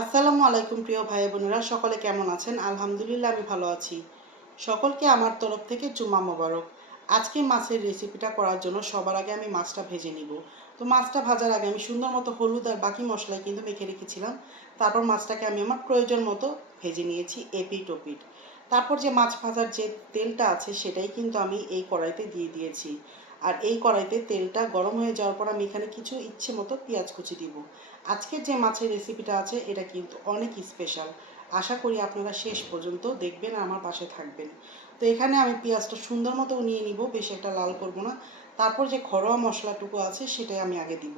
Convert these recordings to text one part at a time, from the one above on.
আসসালামু আলাইকুম প্রিয় ভাই বোনেরা, সকলে কেমন আছেন? আলহামদুলিল্লাহ আমি ভালো আছি। সকলকে আমার তরফ থেকে জুম্মা মোবারক। আজকে মাছের রেসিপিটা করার জন্য সবার আগে আমি মাছটা ভেজে নিব। তো মাছটা ভাজার আগে আমি সুন্দর মতো হলুদ আর বাকি মশলা কিন্তু মেখে রেখেছিলাম। তারপর মাছটাকে আমি আমার প্রয়োজন মতো ভেজে নিয়েছি এপিট ওপিট। তারপর যে মাছ ভাজার যে তেলটা আছে সেটাই কিন্তু আমি এই কড়াইতে দিয়ে দিয়েছি। আর এই কড়াইতে তেলটা গরম হয়ে যাওয়ার পর আমি এখানে কিছু ইচ্ছে মতো পেঁয়াজ কুচি দিব। আজকের যে মাছের রেসিপিটা আছে এটা কিন্তু অনেক স্পেশাল। আশা করি আপনারা শেষ পর্যন্ত দেখবেন আর আমার পাশে থাকবেন। তো এখানে আমি পেঁয়াজটা সুন্দর মতো নিয়ে নিব, বেশি একটা লাল করব না। তারপর যে ঘরোয়া মশলাটুকু আছে সেটাই আমি আগে দিব।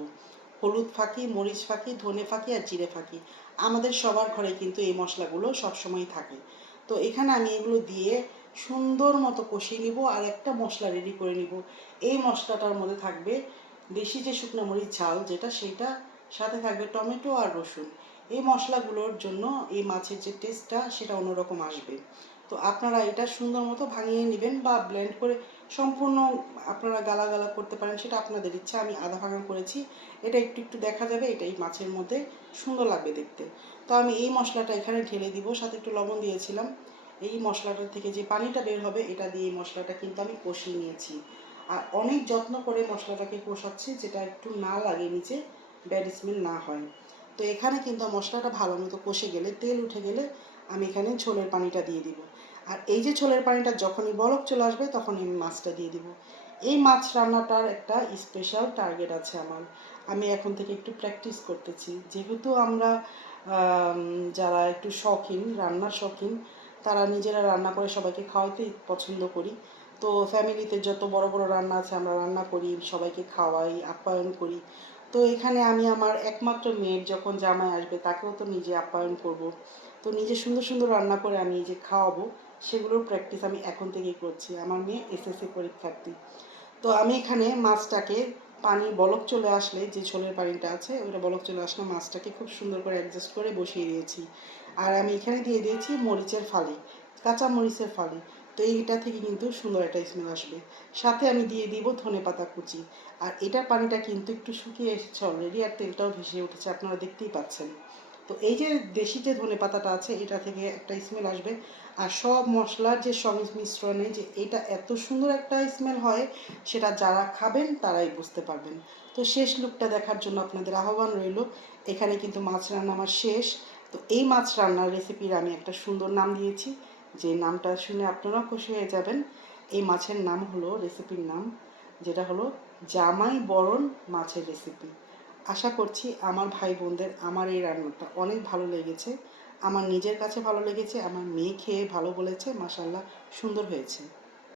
হলুদ ফাঁকি, মরিচ ফাঁকি, ধনে ফাঁকি আর জিরে ফাঁকি। আমাদের সবার ঘরে কিন্তু এই মশলাগুলো সবসময় থাকে। তো এখানে আমি এগুলো দিয়ে সুন্দর মতো কষিয়ে নিব আর একটা মশলা রেডি করে নিব। এই মশলাটার মধ্যে থাকবে দেশি যে শুকনো মরিচ ঝাল যেটা, সেটা সাথে থাকবে টমেটো আর রসুন। এই মশলাগুলোর জন্য এই মাছের যে টেস্টটা সেটা অন্যরকম আসবে। তো আপনারা এটা সুন্দর মতো ভাঙিয়ে নেবেন বা ব্লেন্ড করে সম্পূর্ণ আপনারা গালা গালা করতে পারেন, সেটা আপনাদের ইচ্ছা। আমি আধা ভাঙা করেছি, এটা একটু একটু দেখা যাবে, এটাই মাছের মধ্যে সুন্দর লাগবে দেখতে। তো আমি এই মশলাটা এখানে ঢেলে দিব, সাথে একটু লবণ দিয়েছিলাম। এই মশলাটা থেকে যে পানিটা বের হবে এটা দিয়ে এই মশলাটা কিন্তু আমি কষিয়ে নিয়েছি। আর অনেক যত্ন করে মশলাটাকে কষাচ্ছি, যেটা একটু না লাগে নিচে, ব্যাড স্মেল না হয়। তো এখানে কিন্তু মশলাটা ভালো মতো কষে গেলে, তেল উঠে গেলে আমি এখানে ঝোলের পানিটা দিয়ে দিব। আর এই যে ঝোলের পানিটা যখনই বলক চলে আসবে তখনই আমি মাছটা দিয়ে দিব। এই মাছ রান্নাটার একটা স্পেশাল টার্গেট আছে আমার। আমি এখন থেকে একটু প্র্যাকটিস করতেছি, যেহেতু আমরা যারা একটু শখিন, রান্নার শখিন, তারা নিজেরা রান্না করে সবাইকে খাওয়াতে পছন্দ করি। তো ফ্যামিলিতে যত বড় বড় রান্না আছে আমরা রান্না করি, সবাইকে খাওয়াই, আপ্যায়ন করি। তো এখানে আমি আমার একমাত্র মেয়ের যখন জামাই আসবে তাকেও তো নিজে আপ্যায়ন করব। তো নিজে সুন্দর সুন্দর রান্না করে আমি যে খাওয়াবো, সেগুলোর প্র্যাকটিস আমি এখন থেকেই করছি। আমার মেয়ে এসএসসি পরীক্ষার্থী। তো আমি এখানে মাছটাকে, পানি বলক চলে আসলে, যে ঝোলের পানিটা আছে ওইটা বলক চলে আসলে মাছটাকে খুব সুন্দর করে অ্যাডজাস্ট করে বসিয়ে দিয়েছি। আর আমি এখানে দিয়ে দিয়েছি মরিচের ফালি, কাঁচা মরিচের ফালি। তো এইটা থেকে কিন্তু সুন্দর একটা স্মেল আসবে। সাথে আমি দিয়ে দিব ধনেপাতা কুচি। আর এটার পানিটা কিন্তু একটু শুকিয়ে এসেছে অলরেডি, আর তেলটাও ভেসে উঠেছে, আপনারা দেখতেই পাচ্ছেন। তো এই যে দেশি যে ধনেপাতাটা আছে এটা থেকে একটা স্মেল আসবে। আর সব মশলার যে সংমিশ্রণে যে এটা এত সুন্দর একটা স্মেল হয়, সেটা যারা খাবেন তারাই বুঝতে পারবেন। তো শেষ লুকটা দেখার জন্য আপনাদের আহ্বান রইল। এখানে কিন্তু মাছ রান্না আমার শেষ। তো এই মাছ রান্নার রেসিপির আমি একটা সুন্দর নাম দিয়েছি, যে নামটা শুনে আপনারাও খুশি হয়ে যাবেন। এই মাছের নাম হলো, রেসিপির নাম যেটা হলো জামাই বরণ মাছের রেসিপি। আশা করছি আমার ভাই বোনদের আমার এই রান্নাটা অনেক ভালো লেগেছে। আমার নিজের কাছে ভালো লেগেছে, আমার মেয়ে খেয়ে ভালো বলেছে, মাশাআল্লাহ সুন্দর হয়েছে।